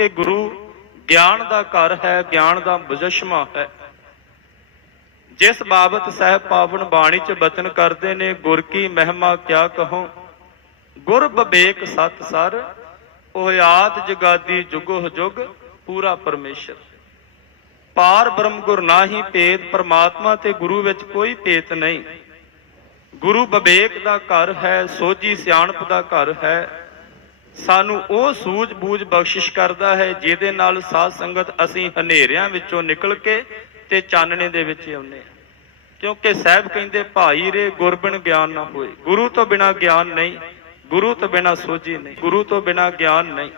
ਕਿਉਂਕਿ ਗੁਰੂ ਗਿਆਨ ਦਾ ਘਰ ਹੈ, ਗਿਆਨ ਦਾ ਮੁਜਸ਼ਮਾ ਹੈ। ਜਿਸ ਬਾਬਤ ਸਹਿਬ ਪਾਵਨ ਬਾਣੀ ਚ ਬਚਨ ਕਰਦੇ ਨੇ, ਗੁਰ ਕੀ ਮਹਿਮਾ ਕਿਆ ਕਹੋ? ਗੁਰ ਬਵੇਕ ਸਤ ਸਰ, ਉਹ ਆਦ ਜਗਾਦੀ ਜੁਗੋ ਜੁਗ, ਪੂਰਾ ਪਰਮੇਸ਼ਰ। ਪਾਰ ਬ੍ਰਹਮ ਗੁਰ ਨਾਹੀ ਭੇਦ, ਪਰਮਾਤਮਾ ਤੇ ਗੁਰੂ ਵਿੱਚ ਕੋਈ ਭੇਤ ਨਹੀਂ। ਗੁਰੂ ਵਿਵੇਕ ਦਾ ਘਰ ਹੈ, ਸੋਝੀ ਸਿਆਣਪ ਦਾ ਘਰ ਹੈ। ਸਾਨੂੰ ਉਹ ਸੂਝ-ਬੂਝ ਬਖਸ਼ਿਸ਼ ਕਰਦਾ ਹੈ, ਜਿਹਦੇ ਨਾਲ ਸਾਧ ਸੰਗਤ ਅਸੀਂ ਹਨੇਰਿਆਂ ਵਿੱਚੋਂ ਨਿਕਲ ਕੇ ਤੇ ਚਾਨਣੇ ਦੇ ਵਿੱਚ ਆਉਂਦੇ ਹਾਂ। ਕਿਉਂਕਿ ਸਾਹਿਬ ਕਹਿੰਦੇ, ਭਾਈ ਰੇ ਗੁਰਬਿਨ ਗਿਆਨ ਨਾ ਹੋਏ। ਗੁਰੂ ਤੋਂ ਬਿਨਾ ਗਿਆਨ ਨਹੀਂ, ਗੁਰੂ ਤੋਂ ਬਿਨਾ ਸੋਝੀ ਨਹੀਂ, ਗੁਰੂ ਤੋਂ ਬਿਨਾ ਗਿਆਨ ਨਹੀਂ।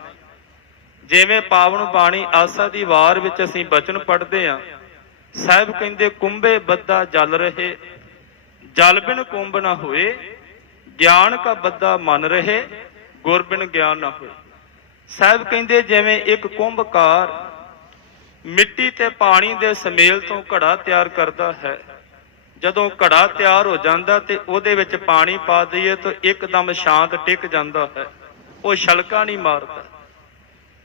ਜਿਵੇਂ ਪਾਵਨ ਬਾਣੀ ਆਸਾ ਦੀ ਵਾਰ ਵਿੱਚ ਅਸੀਂ ਬਚਨ ਪੜ੍ਹਦੇ ਹਾਂ, ਸਾਹਿਬ ਕਹਿੰਦੇ, ਕੁੰਭੇ ਬੱਦਾ ਜਲ ਰਹੇ, ਜਲ ਬਿਨ ਕੁੰਭ ਨਾ ਹੋਏ, ਗਿਆਨ ਕਾ ਬੱਦਾ ਮਨ ਰਹੇ। ਗੁਰ ਗਿਆਨ ਨਾ ਹੋਏ। ਸਾਹਿਬ ਕਹਿੰਦੇ, ਜਿਵੇਂ ਇੱਕ ਕੁੰਭਕਾਰ ਮਿੱਟੀ ਤੇ ਪਾਣੀ ਦੇ ਸਮੇਲ ਤੋਂ ਘੜਾ ਤਿਆਰ ਕਰਦਾ ਹੈ, ਜਦੋਂ ਘੜਾ ਤਿਆਰ ਹੋ ਜਾਂਦਾ ਤੇ ਉਹਦੇ ਵਿੱਚ ਪਾਣੀ ਪਾ ਦਈਏ ਤਾਂ ਇੱਕਦਮ ਸ਼ਾਂਤ ਟਿਕ ਜਾਂਦਾ ਹੈ, ਉਹ ਛਲਕਾ ਨਹੀਂ ਮਾਰਦਾ।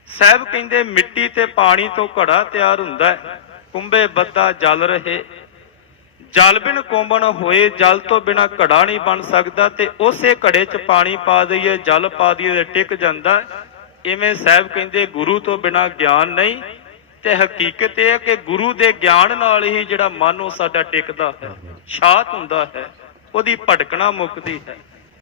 ਸਾਹਿਬ ਕਹਿੰਦੇ, ਮਿੱਟੀ ਤੇ ਪਾਣੀ ਤੋਂ ਘੜਾ ਤਿਆਰ ਹੁੰਦਾ ਹੈ, ਕੁੰਭੇ ਬੱਦਾ ਜਲ ਰਹੇ ਜਲ ਬਿਨ ਕੋਂਬਣ ਹੋਏ, ਜਲ ਤੋਂ ਬਿਨਾ ਘੜਾ ਨਹੀਂ ਬਣ ਸਕਦਾ ਤੇ ਉਸੇ ਘੜੇ 'ਚ ਪਾਣੀ ਪਾ ਦਈਏ, ਜਲ ਪਾ ਦਈਏ ਤੇ ਟਿਕ ਜਾਂਦਾ। ਇਵੇਂ ਸਾਹਿਬ ਕਹਿੰਦੇ, ਗੁਰੂ ਤੋਂ ਬਿਨਾ ਗਿਆਨ ਨਹੀਂ। ਤੇ ਹਕੀਕਤ ਇਹ ਹੈ ਕਿ ਗੁਰੂ ਦੇ ਗਿਆਨ ਨਾਲ ਹੀ ਜਿਹੜਾ ਮਨ ਉਹ ਸਾਡਾ ਟਿਕਦਾ ਹੈ ਸ਼ਾਂਤ ਹੁੰਦਾ ਹੈ, ਉਹਦੀ ਭਟਕਣਾ ਮੁੱਕਦੀ ਹੈ।